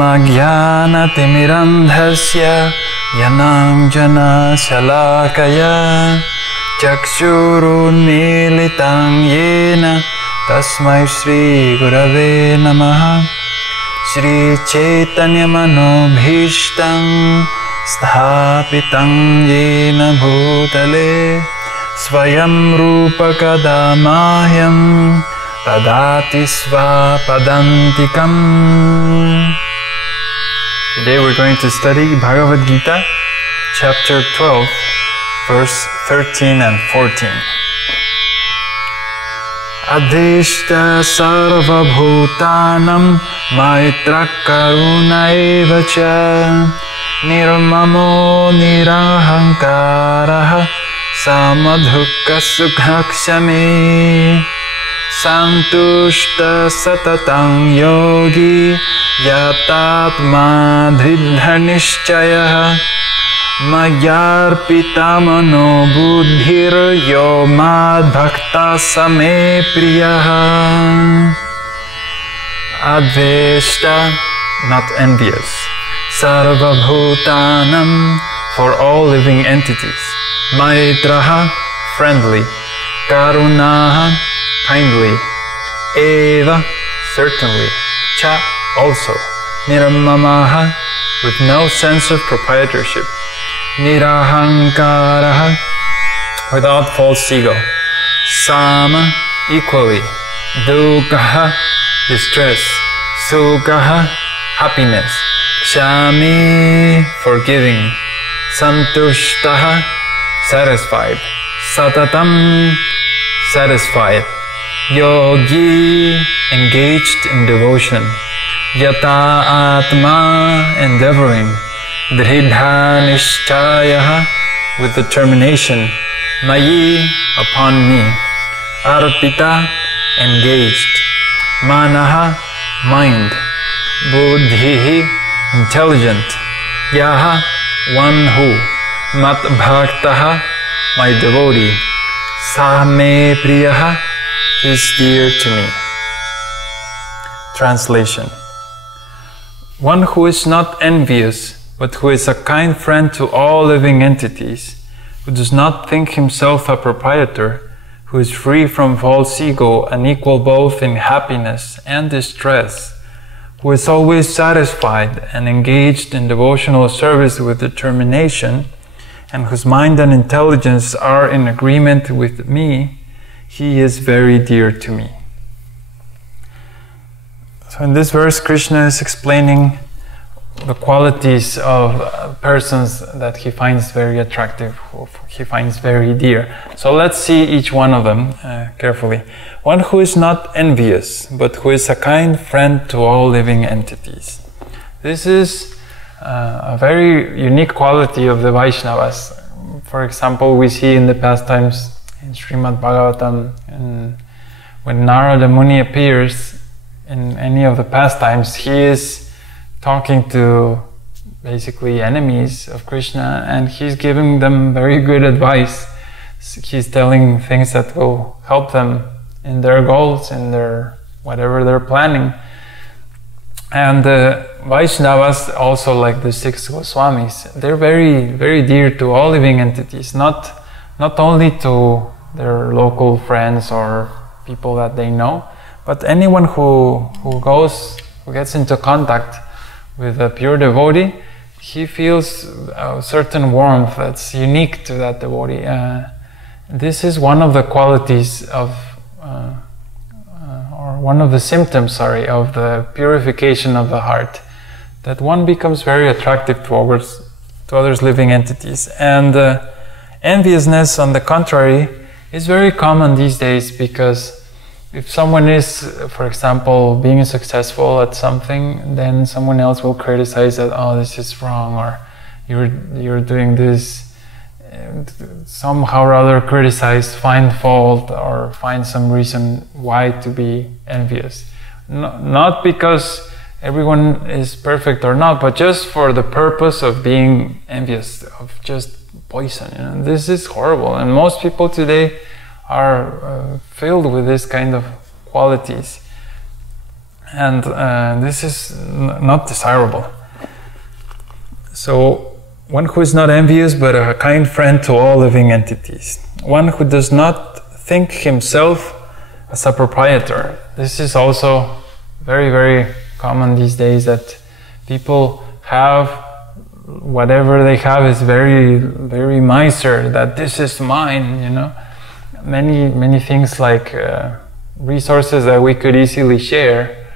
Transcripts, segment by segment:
Omagyanatimidandhasya Yananjana Shalakaya Chakshurunmilitam Yena Tasmai Shri Gurave Namaha. Shri Chaitanya Manobhishtam Sthapitam Yena Bhutale Swayam Rupa Kadamahyam Tadati Svapadantikam. Today we're going to study Bhagavad Gita, chapter 12, verse 13 and 14. Adhishta sarva bhutanam maitra karuna eva cha nirmamo nirahankaraha samadhukka sukhakshami santushta satatam yogi yatatma dridhanishchayah Mayarpita mano buddhir yo mad bhakta same priyaha. Adveshta, not envious. Sarva bhutanam, for all living entities. Maitraha, friendly. Karunaha, kindly. Eva, certainly. Cha, also. Niramamaha, with no sense of proprietorship. Nirahankaraha, without false ego. Sama, equally. Dukkha, distress. Sukha, happiness. Kshami, forgiving. Santushtaha, satisfied. Satatam, satisfied. Yogi, engaged in devotion. Yata atma, endeavoring. Dridha nishchayaha, with determination. Mayi, upon me. Arpita, engaged. Manaha, mind. Buddhihi, intelligent. Yaha, one who. Mat bhaktaha, my devotee. Same priyaha, he is dear to me. Translation. One who is not envious, but who is a kind friend to all living entities, who does not think himself a proprietor, who is free from false ego and equal both in happiness and distress, who is always satisfied and engaged in devotional service with determination, and whose mind and intelligence are in agreement with me, he is very dear to me. So in this verse, Krishna is explaining the qualities of persons that he finds very attractive, who he finds very dear. So let's see each one of them carefully. One who is not envious, but who is a kind friend to all living entities. This is a very unique quality of the Vaishnavas. For example, we see in the pastimes in Srimad Bhagavatam, when Narada Muni appears in any of the pastimes, he is talking to basically enemies of Krishna, and he's giving them very good advice. He's telling things that will help them in their goals, in their whatever they're planning. And the Vaishnavas, also like the 6 Goswamis, they're very, very dear to all living entities, not only to their local friends or people that they know, but anyone who gets into contact with a pure devotee, he feels a certain warmth that's unique to that devotee. This is one of the qualities of, or one of the symptoms, of the purification of the heart, that one becomes very attractive to others living entities. And enviousness, on the contrary, is very common these days, because if someone is, for example, being successful at something, then someone else will criticize that, oh, this is wrong, or you're doing this, somehow or other criticize, find fault, or find some reason why to be envious. Not because everyone is perfect or not, but just for the purpose of being envious, of just poison. This is horrible, and most people today are filled with this kind of qualities. And this is not desirable. So, one who is not envious but a kind friend to all living entities. One who does not think himself as a proprietor. This is also very, very common these days, that people have whatever they have is very, very miser, that this is mine, you know. Many things like resources that we could easily share,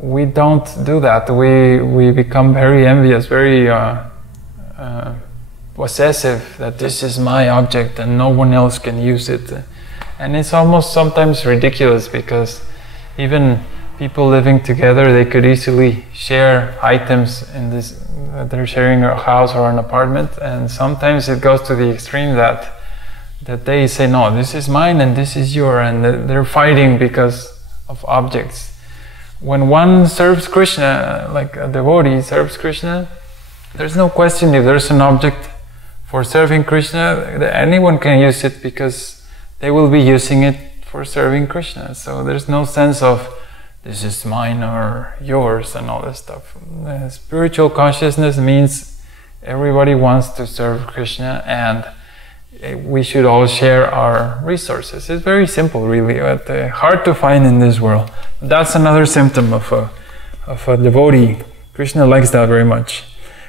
we don't do that. We become very envious, very possessive, that this is my object and no one else can use it. And it's almost sometimes ridiculous, because even people living together, they could easily share items in this, they're sharing a house or an apartment, and sometimes it goes to the extreme that they say, no, this is mine and this is yours, and they're fighting because of objects. When one serves Krishna, like a devotee serves Krishna, there's no question if there's an object for serving Krishna, anyone can use it, because they will be using it for serving Krishna. So there's no sense of this is mine or yours and all this stuff. Spiritual consciousness means everybody wants to serve Krishna, and we should all share our resources. It's very simple, really, but hard to find in this world. That's another symptom of a devotee. Krishna likes that very much.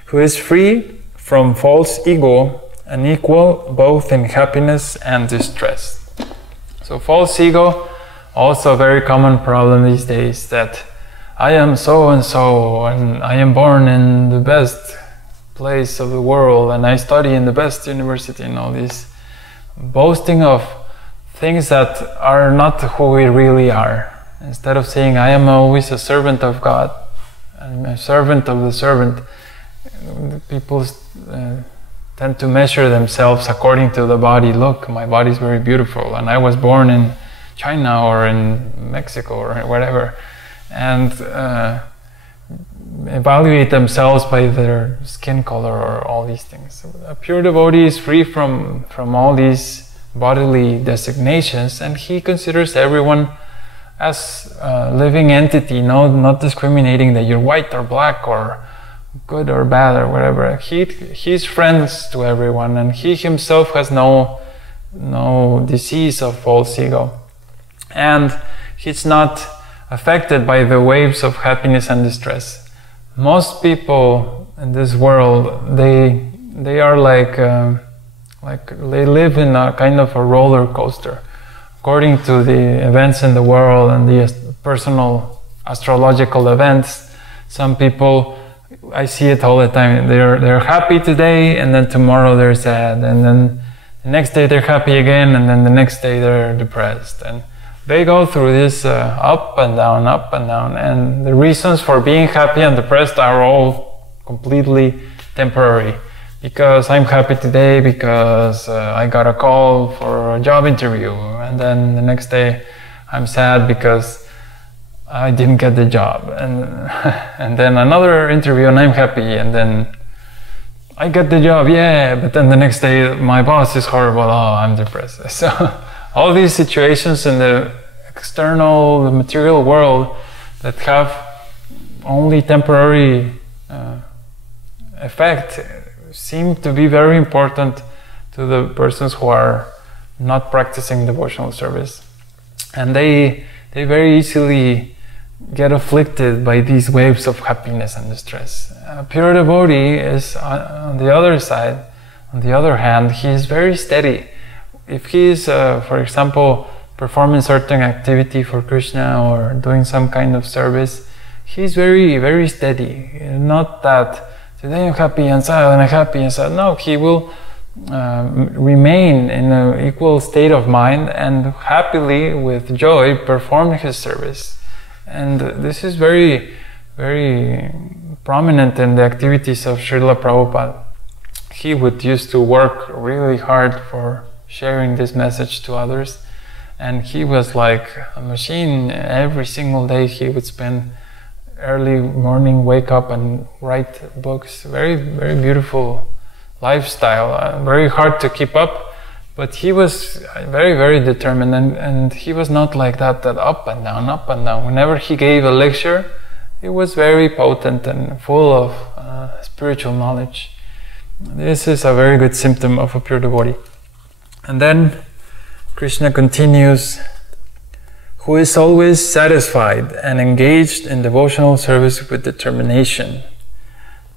Who is free from false ego and equal both in happiness and distress. So false ego, also a very common problem these days, that I am so and so, and I am born in the best place of the world, and I study in the best university, and all this boasting of things that are not who we really are. Instead of saying I am always a servant of God, I'm a servant of the servant, people tend to measure themselves according to the body. Look, my body is very beautiful, and I was born in China or in Mexico or whatever, and evaluate themselves by their skin color or all these things. A pure devotee is free from all these bodily designations, and he considers everyone as a living entity, not discriminating that you're white or black or good or bad or whatever. He's friends to everyone, and he himself has no disease of false ego, and he's not affected by the waves of happiness and distress. Most people in this world, they are like they live in a kind of a roller coaster, according to the events in the world and the personal astrological events. Some people, I see it all the time, they're happy today, and then tomorrow they're sad, and then the next day they're happy again, and then the next day they're depressed, and they go through this up and down, and the reasons for being happy and depressed are all completely temporary. Because I'm happy today because I got a call for a job interview, and then the next day I'm sad because I didn't get the job, and then another interview and I'm happy, and then I get the job, yeah, but then the next day my boss is horrible, oh, I'm depressed. So all these situations in the external, the material world that have only temporary effect seem to be very important to the persons who are not practicing devotional service. And they very easily get afflicted by these waves of happiness and distress. A pure devotee is on the other side, on the other hand, he is very steady. If he is, for example, performing certain activity for Krishna or doing some kind of service, he's very, very steady. Not that today I'm happy and sad and I'm happy and sad. No, he will remain in an equal state of mind and happily, with joy, perform his service. And this is very, very prominent in the activities of Srila Prabhupada. He would used to work really hard for sharing this message to others, and he was like a machine. Every single day he would spend early morning, wake up and write books. Very, very beautiful lifestyle, very hard to keep up, But he was very, very determined, and he was not like that up and down, up and down. Whenever he gave a lecture, it was very potent and full of spiritual knowledge. This is a very good symptom of a pure devotee. And then Krishna continues, who is always satisfied and engaged in devotional service with determination.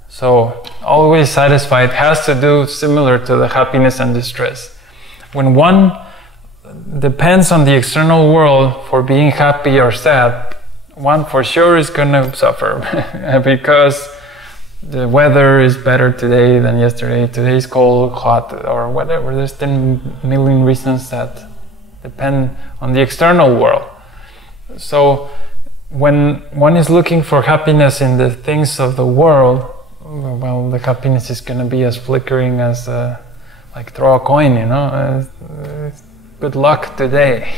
So, always satisfied has to do similar to the happiness and distress. When one depends on the external world for being happy or sad, one for sure is going to suffer because the weather is better today than yesterday. Today is cold, hot, or whatever. There's 10 million reasons that depend on the external world. So when one is looking for happiness in the things of the world, well, the happiness is going to be as flickering as like throw a coin, you know. Good luck today.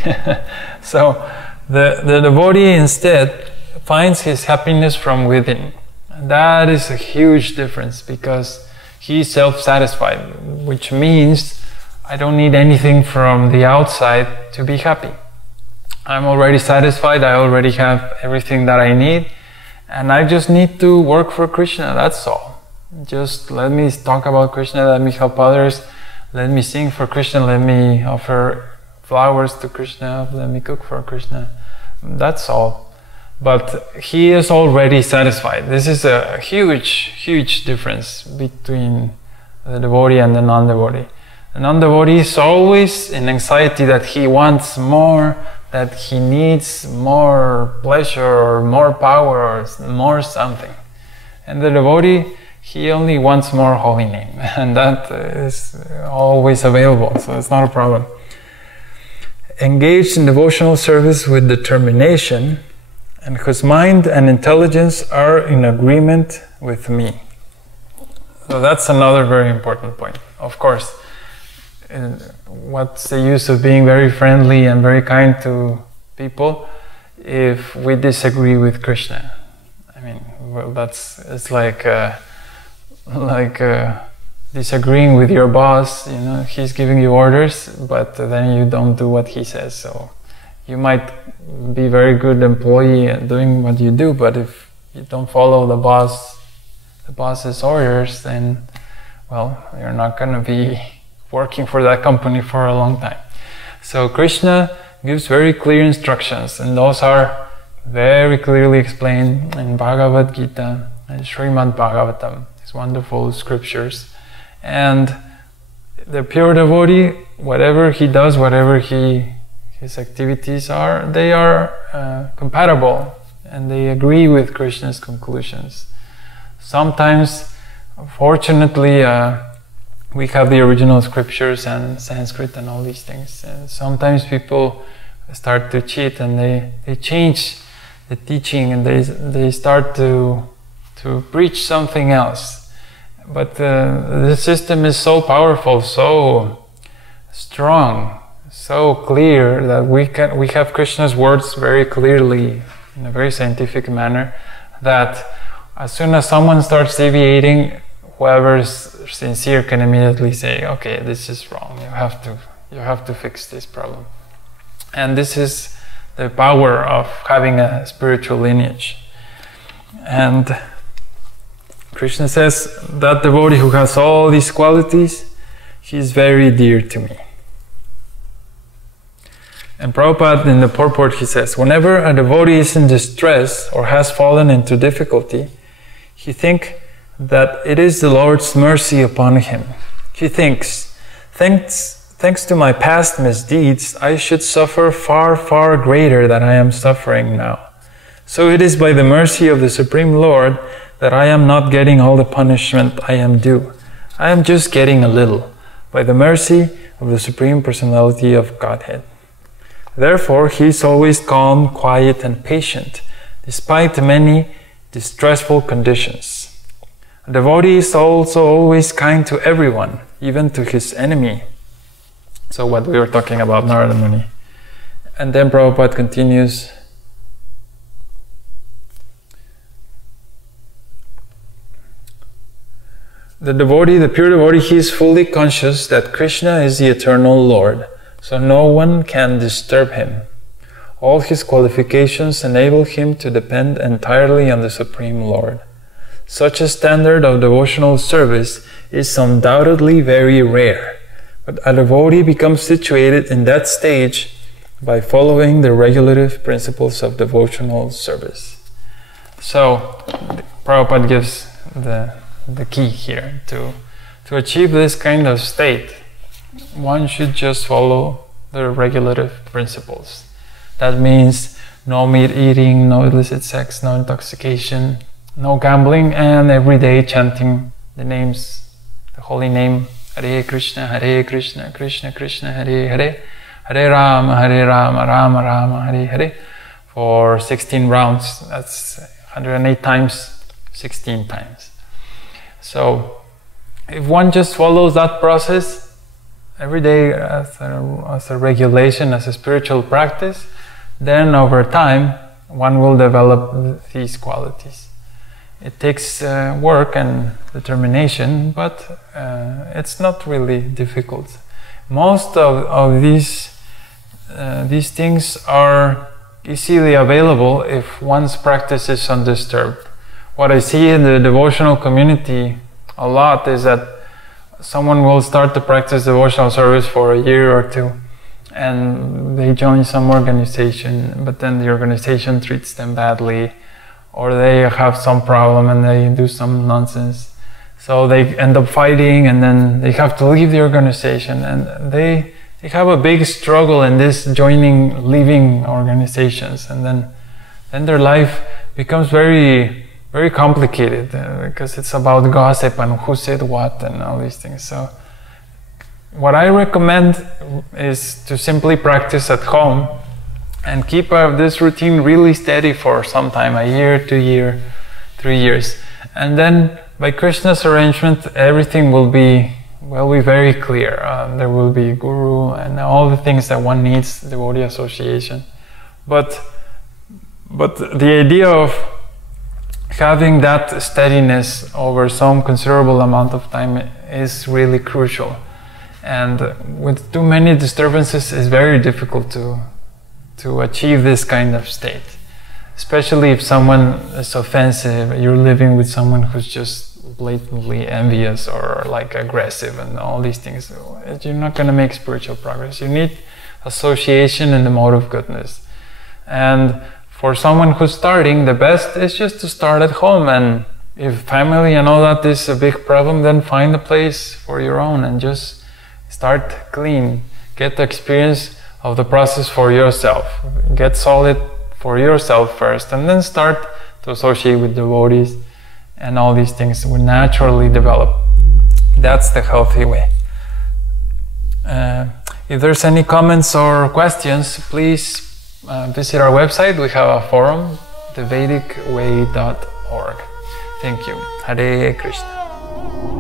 So the devotee instead finds his happiness from within. And that is a huge difference because he's self-satisfied, which means I don't need anything from the outside to be happy. I'm already satisfied, I already have everything that I need, and I just need to work for Krishna, that's all. Just let me talk about Krishna, let me help others, let me sing for Krishna, let me offer flowers to Krishna, let me cook for Krishna, that's all. But he is already satisfied. This is a huge, huge difference between the devotee and the non-devotee. The non-devotee is always in anxiety that he wants more, that he needs more pleasure or more power or more something. And the devotee, he only wants more holy name, and that is always available, so it's not a problem. Engaged in devotional service with determination, and whose mind and intelligence are in agreement with me. So that's another very important point. Of course, what's the use of being very friendly and very kind to people if we disagree with Krishna? I mean, well, it's like disagreeing with your boss. You know, he's giving you orders, but then you don't do what he says. So you might be a very good employee and doing what you do, but if you don't follow the boss's orders, then, well, you're not going to be working for that company for a long time. So Krishna gives very clear instructions, and those are very clearly explained in Bhagavad Gita and Srimad Bhagavatam, these wonderful scriptures. And the pure devotee, whatever he does, whatever his activities are, they are compatible and they agree with Krishna's conclusions. Sometimes, fortunately, we have the original scriptures and Sanskrit and all these things. And sometimes people start to cheat and they change the teaching and they start to preach something else. But the system is so powerful, so strong, so clear that we have Krishna's words very clearly in a very scientific manner, that as soon as someone starts deviating, whoever is sincere can immediately say, okay, this is wrong, you have to fix this problem. And this is the power of having a spiritual lineage. And Krishna says that devotee who has all these qualities, he is very dear to me. And Prabhupada, in the purport, he says, whenever a devotee is in distress or has fallen into difficulty, he thinks that it is the Lord's mercy upon him. He thinks, thanks to my past misdeeds, I should suffer far, far greater than I am suffering now. So it is by the mercy of the Supreme Lord that I am not getting all the punishment I am due. I am just getting a little, by the mercy of the Supreme Personality of Godhead. Therefore, he is always calm, quiet, and patient, despite many distressful conditions. A devotee is also always kind to everyone, even to his enemy. So what we were talking about, Narada Muni. And then Prabhupada continues, the devotee, the pure devotee, he is fully conscious that Krishna is the eternal Lord, so no one can disturb him. All his qualifications enable him to depend entirely on the Supreme Lord. Such a standard of devotional service is undoubtedly very rare, but a devotee becomes situated in that stage by following the regulative principles of devotional service. So, Prabhupada gives the key here. To achieve this kind of state, one should just follow the regulative principles. That means no meat eating, no illicit sex, no intoxication, no gambling, and every day chanting the names, the holy name, Hare Krishna, Krishna Krishna, Hare Hare, Hare Rama, Rama Rama, Hare Hare, for 16 rounds. That's 108 times, 16 times. So, if one just follows that process every day as a regulation, as a spiritual practice, then over time, one will develop these qualities. It takes work and determination, but it's not really difficult. Most of these things are easily available if one's practice is undisturbed. What I see in the devotional community a lot is that someone will start to practice devotional service for a year or two, and they join some organization, but then the organization treats them badly, or they have some problem and they do some nonsense. So they end up fighting, and then they have to leave the organization, and they have a big struggle in this leaving organizations, and then their life becomes very, very complicated because it's about gossip and who said what and all these things. So what I recommend is to simply practice at home and keep this routine really steady for some time, a year, 2 years, 3 years. And then by Krishna's arrangement, everything will be very clear. There will be guru and all the things that one needs, devotee association. But the idea of having that steadiness over some considerable amount of time is really crucial. And with too many disturbances, it's very difficult to achieve this kind of state. Especially if someone is offensive, you're living with someone who's just blatantly envious or like aggressive and all these things. You're not going to make spiritual progress. You need association in the mode of goodness. And for someone who's starting, the best is just to start at home. And if family and all that is a big problem, then find a place for your own and just start clean. Get the experience of the process for yourself. Get solid for yourself first, and then start to associate with devotees, and all these things will naturally develop. That's the healthy way. If there's any comments or questions, please visit our website. We have a forum, thevedicway.org. Thank you. Hare Krishna.